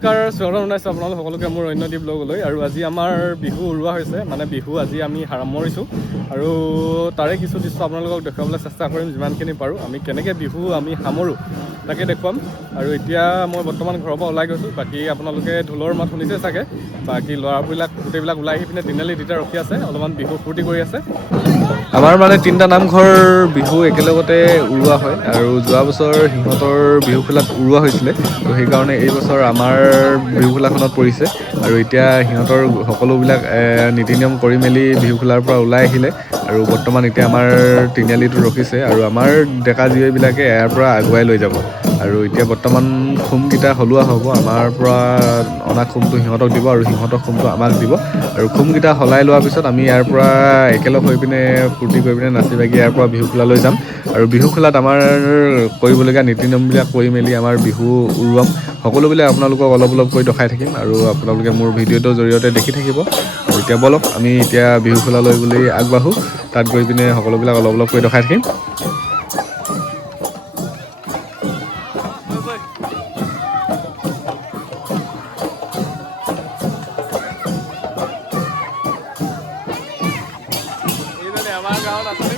নমস্কাৰ, স্বাগতম জনাইছোঁ আপোনালোক সকলোকে মোৰ অন্যদ্বীপ ব্লগলৈ। আৰু আজি আমাৰ বিহু উৰুৱা হৈছে, মানে বিহু আজি আমি সামৰিছোঁ আৰু তাৰে কিছু দৃশ্য আপোনালোকক দেখুৱাবলৈ চেষ্টা কৰিম যিমানখিনি পাৰোঁ। আমি কেনেকৈ বিহু আমি সামৰোঁ তাকে দেখুৱাম। আৰু এতিয়া মই বৰ্তমান ঘৰৰ পৰা ওলাই গৈছোঁ। বাকী আপোনালোকে ঢোলৰ মাত শুনিছে চাগে। বাকী ল'ৰাবিলাক গোটেইবিলাক ওলাই আহি পিনে তিনিআলি দুটা ৰখি আছে, অলপমান বিহু ফূৰ্তি কৰি আছে। আমাৰ মানে তিনিটা নামঘৰ বিহু একেলগতে উৰুৱা হয় আৰু যোৱা বছৰ সিহঁতৰ বিহুখোলাত উৰুৱা হৈছিলে, তো সেইকাৰণে এই বছৰ আমাৰ বিহুখোলাখনত পৰিছে। আৰু এতিয়া সিহঁতৰ সকলোবিলাক নীতি নিয়ম কৰি মেলি বিহুখোলাৰ পৰা ওলাই আহিলে আৰু বৰ্তমান এতিয়া আমাৰ তিনিআলিটো ৰখিছে আৰু আমাৰ ডেকা জীয়ৰীবিলাকে ইয়াৰ পৰা আগুৱাই লৈ যাব। আৰু এতিয়া বৰ্তমান খোমকেইটা সলোৱা হ'ব, আমাৰ পৰা অনা খোমটো সিহঁতক দিব আৰু সিহঁতৰ খোমটো আমাক দিব। আৰু খোমকেইটা সলাই লোৱাৰ পিছত আমি ইয়াৰ পৰা একেলগ হৈ পিনে ফূৰ্তি কৰি পিনে নাচি বাগি ইয়াৰ পৰা বিহুখোলালৈ যাম। আৰু বিহুখোলাত আমাৰ কৰিবলগীয়া নীতি নিয়মবিলাক কৰি মেলি আমাৰ বিহু উৰুৱাম। সকলোবিলাক আপোনালোকক অলপ অলপকৈ দেখাই থাকিম আৰু আপোনালোকে মোৰ ভিডিঅ'টোৰ জৰিয়তে দেখি থাকিব। এতিয়া ব'লক আমি এতিয়া বিহুখোলালৈ বুলি আগবাঢ়োঁ, তাত গৈ পিনে সকলোবিলাক অলপ অলপকৈ দেখাই থাকিম। আমাৰ গাঁৱত আছে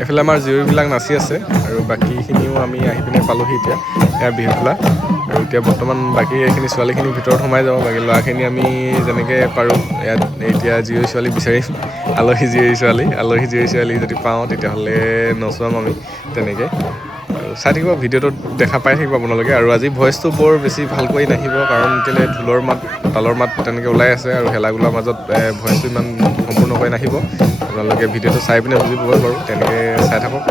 এইফালে আমাৰ জীয়ৰীবিলাক নাচি আছে আৰু বাকীখিনিও আমি আহি পিনে পালোহি এতিয়া ইয়াৰ বিহুখোলা। আৰু এতিয়া বৰ্তমান বাকী এইখিনি ছোৱালীখিনি ভিতৰত সোমাই যাব, বাকী ল'ৰাখিনি আমি যেনেকৈ পাৰোঁ ইয়াত এতিয়া জীয়ৰী ছোৱালী বিচাৰিম, আলহী জীয়ৰী ছোৱালী যদি পাওঁ তেতিয়াহ'লে নচুৱাম আমি তেনেকৈ। আৰু চাই থাকিব, ভিডিঅ'টোত দেখা পাই থাকিব আপোনালোকে। আৰু আজি ভইচটো বৰ বেছি ভালকৈ নাহিব, কাৰণ কেলৈ ঢোলৰ মাত তালৰ মাত তেনেকৈ ওলাই আছে আৰু হেলা গোলাৰ মাজত ভইচটো ইমান সম্পূৰ্ণকৈ নাহিব। আপোনালোকে ভিডিঅ'টো চাই পিনে বুজি পাব বাৰু, তেনেকৈ চাই থাকক।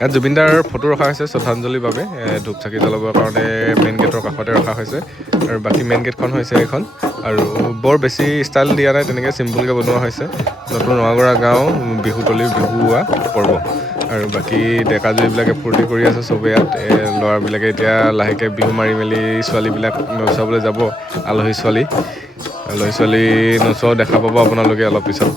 ইয়াত জুবিনদাৰ ফটো ৰখা হৈছে শ্ৰদ্ধাঞ্জলিৰ বাবে, ধূপ চাকি জ্বলাবৰ কাৰণে মেইন গেটৰ কাষতে ৰখা হৈছে। আৰু বাকী মেইন গেটখন হৈছে এইখন, আৰু বৰ বেছি ষ্টাইল দিয়া নাই, তেনেকৈ চিম্পুলকৈ বনোৱা হৈছে। নতুন ৰঙাগৰা গাঁও বিহুতলীৰ বিহু উৰুৱা পৰ্ব। আৰু বাকী ডেকা জুৰিবিলাকে ফূৰ্তি কৰি আছে চবে ইয়াত। ল'ৰাবিলাকে এতিয়া লাহেকৈ বিহু মাৰি মেলি ছোৱালীবিলাক নচুৱাবলৈ যাব। আলহী ছোৱালী নচুৱাও দেখা পাব আপোনালোকে অলপ পিছত।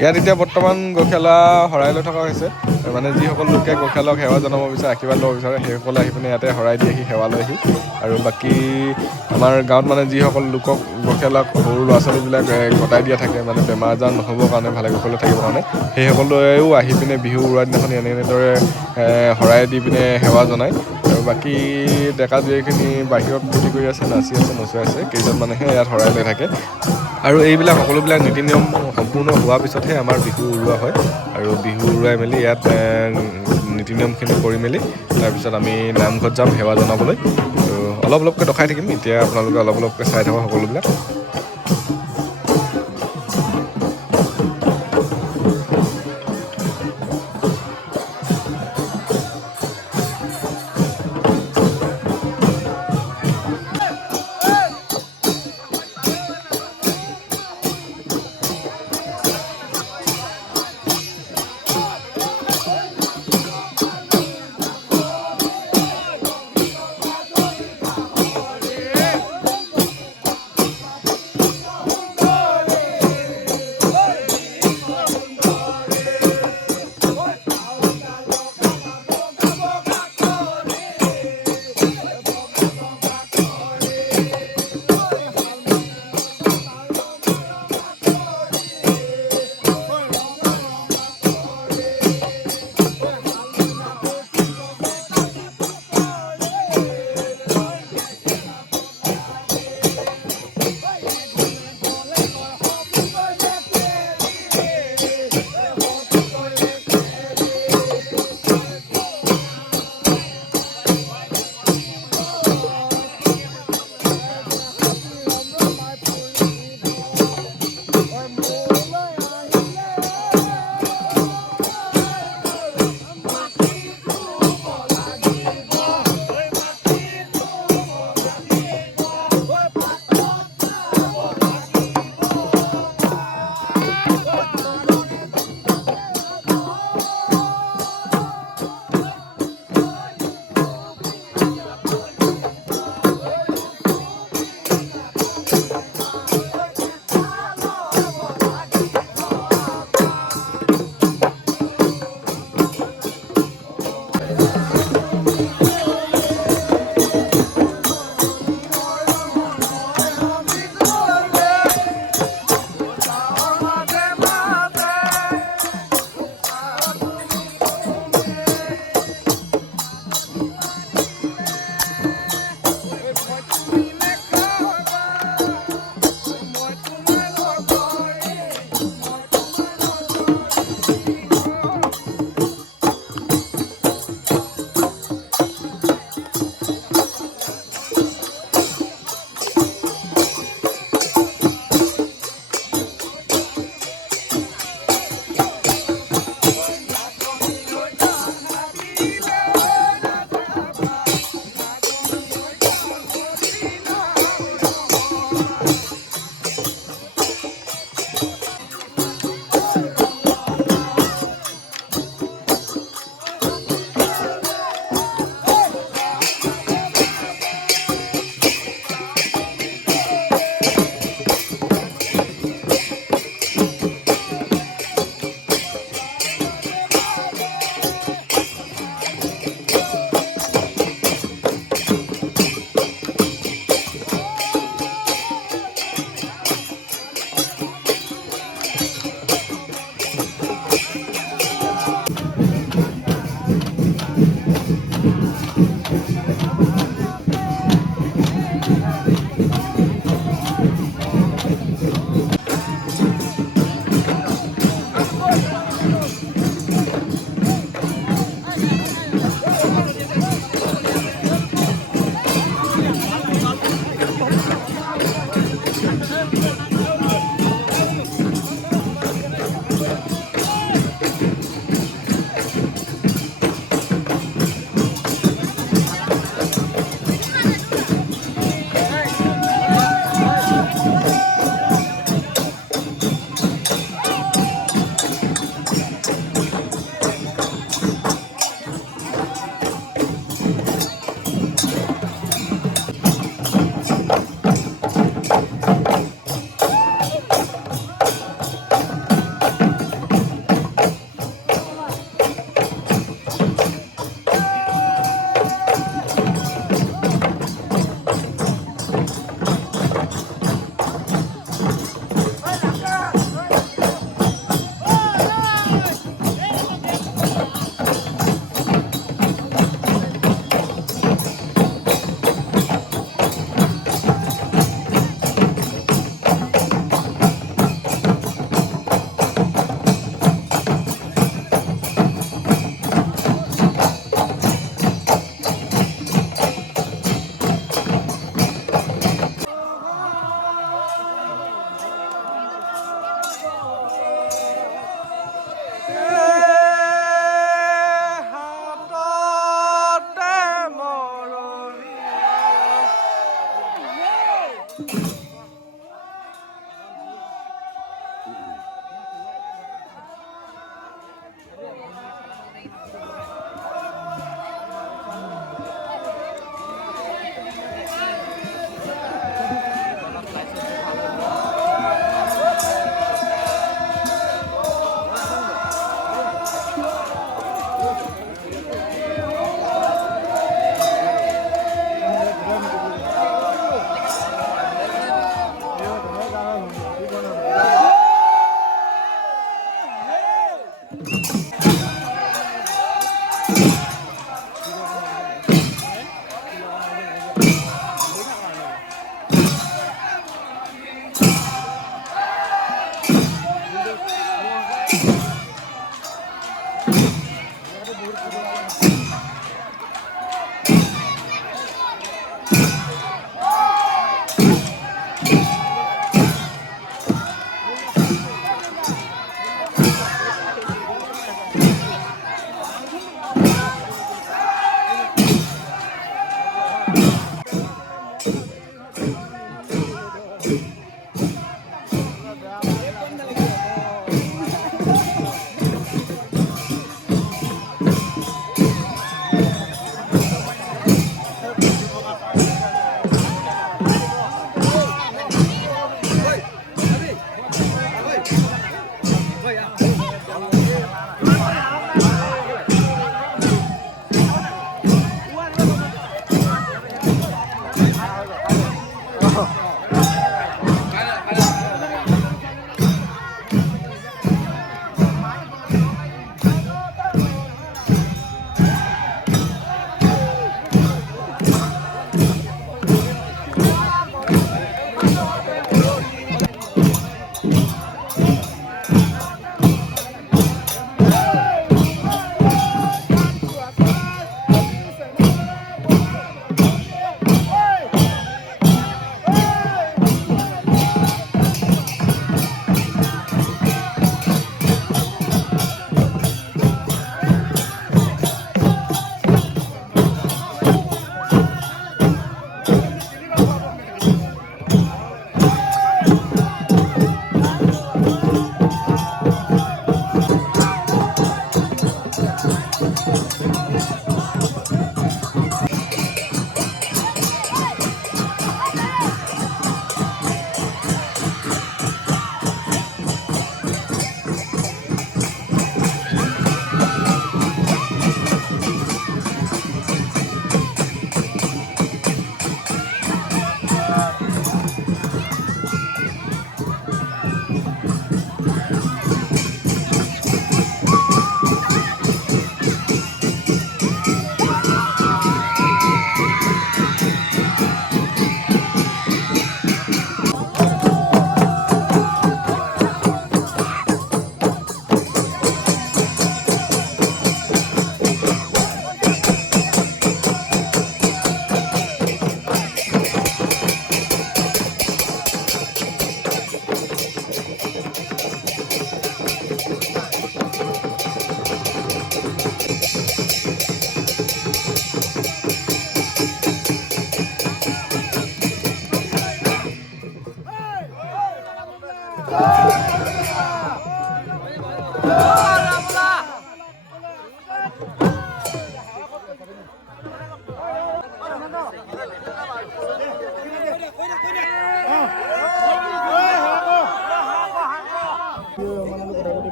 ইয়াত এতিয়া বৰ্তমান গোখালা শৰাই লৈ থকা হৈছে মানে যিসকল লোকে গোখালক সেৱা জনাব বিচাৰে আশীৰ্বাদ ল'ব বিচাৰে সেইসকলে আহি পিনে ইয়াতে শৰাই দিয়েহি সেৱা লৈহি আৰু বাকী আমাৰ গাঁৱত মানে যিসকল লোকক গোখালক সৰু ল'ৰা ছোৱালীবিলাক গতাই দিয়া থাকে মানে বেমাৰ আজাৰ নহ'বৰ কাৰণে ভালে কুশলে থাকিবৰ কাৰণে সেইসকলেও আহি পিনে বিহু উৰুৱাৰ দিনাখন এনেদৰে শৰাই দি পিনে সেৱা জনায় আৰু বাকী ডেকা জীয়ৰীখিনি বাহিৰত ফূৰ্তি কৰি আছে নাচি আছে নচুৱাই আছে কেইজনমানেহে ইয়াত শৰাই লৈ থাকে আৰু এইবিলাক সকলোবিলাক নীতি নিয়ম সম্পূৰ্ণ হোৱাৰ পিছতহে আমাৰ বিহু উৰুৱা হয় আৰু বিহু উৰুৱাই মেলি ইয়াত নীতি নিয়মখিনি কৰি মেলি তাৰপিছত আমি নামঘৰত যাম সেৱা জনাবলৈ আৰু অলপ অলপকৈ দেখাই থাকিম এতিয়া আপোনালোকে অলপ অলপকৈ চাই থাকক সকলোবিলাক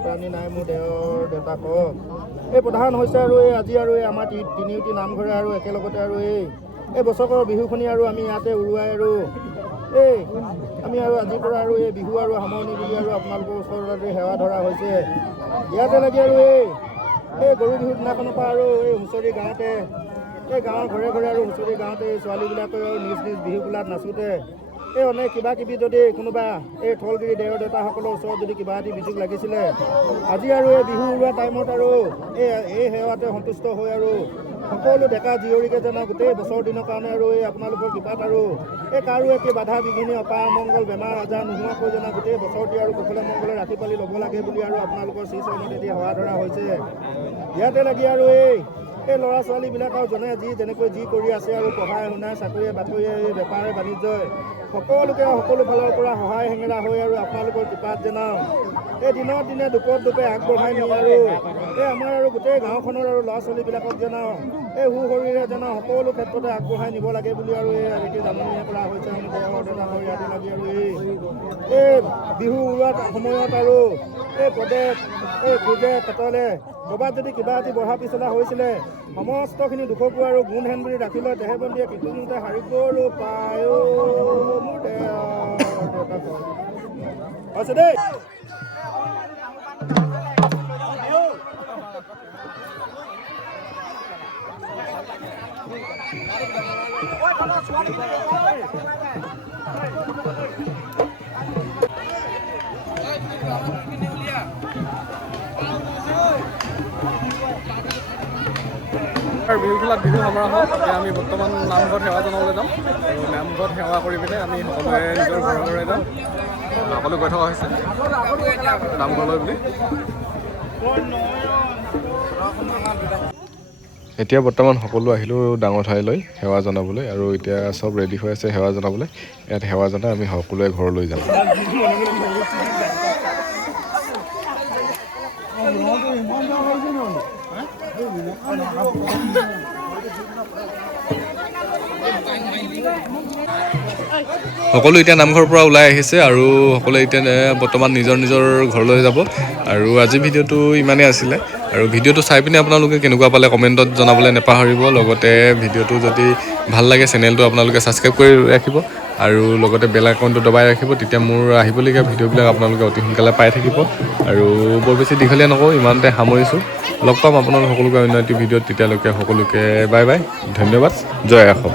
প্ৰাণী নাই মোৰ দেহৰ দেউতাক হওক। এই প্ৰধান হৈছে আৰু এই আজি আৰু এই আমাৰ তিনিওটি নামঘৰে আৰু একেলগতে আৰু এই বছৰৰ বিহুখনি আৰু আমি ইয়াতে উৰুৱাই আৰু আমি আৰু আজিৰ পৰা আৰু এই বিহু আৰু সামৰণি বুলি আৰু আপোনালোকৰ ওচৰত সেৱা ধৰা হৈছে। ইয়াতে লাগি আৰু এই গৰু বিহুৰ দিনাখনৰ পৰা আৰু এই হুঁচৰি গাঁৱতে এই গাঁৱৰ ঘৰে ঘৰে আৰু হুঁচৰি গাঁৱতে এই ছোৱালীবিলাকে আৰু নিজ নিজ বিহুবিলাক নাচোঁতে এই অনেক কিবা কিবি যদি কোনোবা এই থলগিৰি দেৱৰ দেউতাসকলৰ ওচৰত যদি কিবা এটি বিযোগ লাগিছিলে, আজি আৰু এই বিহু উৰুৱা টাইমত আৰু এই সেৱাতে সন্তুষ্ট হৈ আৰু সকলো ডেকা জীয়ৰীকে যেন গোটেই বছৰ দিনৰ কাৰণে আৰু এই আপোনালোকৰ কৃপাত আৰু এই কাৰো একে বাধা বিঘিনি অপাৰ মংগল বেমাৰ আজাৰ নোহোৱাকৈ যেন গোটেই বছৰটি আৰু কুশলে মংগলে ৰাখি পালি ল'ব লাগে বুলি আৰু আপোনালোকৰ শ্ৰীচৰণত এতিয়া সেৱা ধৰা হৈছে। ইয়াতে লাগি আৰু এই ল'ৰা ছোৱালীবিলাক আৰু জনে যেনেকৈ যি কৰি আছে আৰু পঢ়াই শুনাই চাকৰিয়ে বাকৰিয়ে বেপাৰে বাণিজ্যই সকলোকে সকলো ফালৰ পৰা সহায় হেঙেৰা হৈ আৰু আপোনালোকৰ কৃপাত জনাওঁ এই দিনৰ দিনে দুপত দুপে আগবঢ়াই নি আৰু এই আমাৰ আৰু গোটেই গাঁওখনৰ আৰু ল'ৰা ছোৱালীবিলাকক জনাওঁ এই সুশৰীৰে জনাওঁ সকলো ক্ষেত্ৰতে আগবঢ়াই নিব লাগে বুলি আৰু এই আদিকে জাননীহে কৰা হৈছে আমি আদি লাগি আৰু এই বিহু উৰুৱাৰ সময়ত আৰু এই পদে এই খোজে পেটলে ক'ৰবাত যদি কিবা এটি বঢ়া পিছলা হৈছিলে সমস্তখিনি দুখকো আৰু গুণহেন বুলি ৰাখি লয় দেহেবন্দীয়ে কৃতজ্ঞতা হাৰিবৰো পায় মোৰ আছে দেই বিহু খেলাত বিহু সমাৰোহত এতিয়া আমি বৰ্তমান নামঘৰত সেৱা জনাবলৈ যাম আৰু নামঘৰত সেৱা কৰি পিনে আমি সকলোৱে নিজৰ ঘৰে ঘৰে যাম সকলো গৈ থকা হৈছে নামঘৰলৈ বুলি এতিয়া বৰ্তমান সকলো আহিলোঁ ডাঙৰ ঠাইলৈ সেৱা জনাবলৈ আৰু এতিয়া চব ৰেডি হৈ আছে সেৱা জনাবলৈ ইয়াত সেৱা জনাই আমি সকলোৱে ঘৰলৈ যাম সকলো এতিয়া নামঘৰৰ পৰা ওলাই আহিছে আৰু সকলোৱে এতিয়া বৰ্তমান নিজৰ নিজৰ ঘৰলৈ যাব আৰু আজি ভিডিঅ'টো ইমানেই আছিলে আৰু ভিডিঅ'টো চাই পিনে আপোনালোকে কেনেকুৱা পালে কমেণ্টত জনাবলৈ নাপাহৰিব লগতে ভিডিঅ'টো যদি ভাল লাগে চেনেলটো আপোনালোকে ছাবস্ক্ৰাইব কৰি ৰাখিব আৰু লগতে বেল আইকনটো দবাই ৰাখিব তেতিয়া মোৰ আহিবলগীয়া ভিডিঅ'বিলাক আপোনালোকে অতি সোনকালে পাই থাকিব আৰু বৰ বেছি দীঘলীয়া নকওঁ ইমানতে সামৰিছোঁ লগ পাম আপোনালোক সকলোকে অন্য এটি ভিডিঅ'ত তেতিয়ালৈকে সকলোকে বাই বাই ধন্যবাদ জয় অসম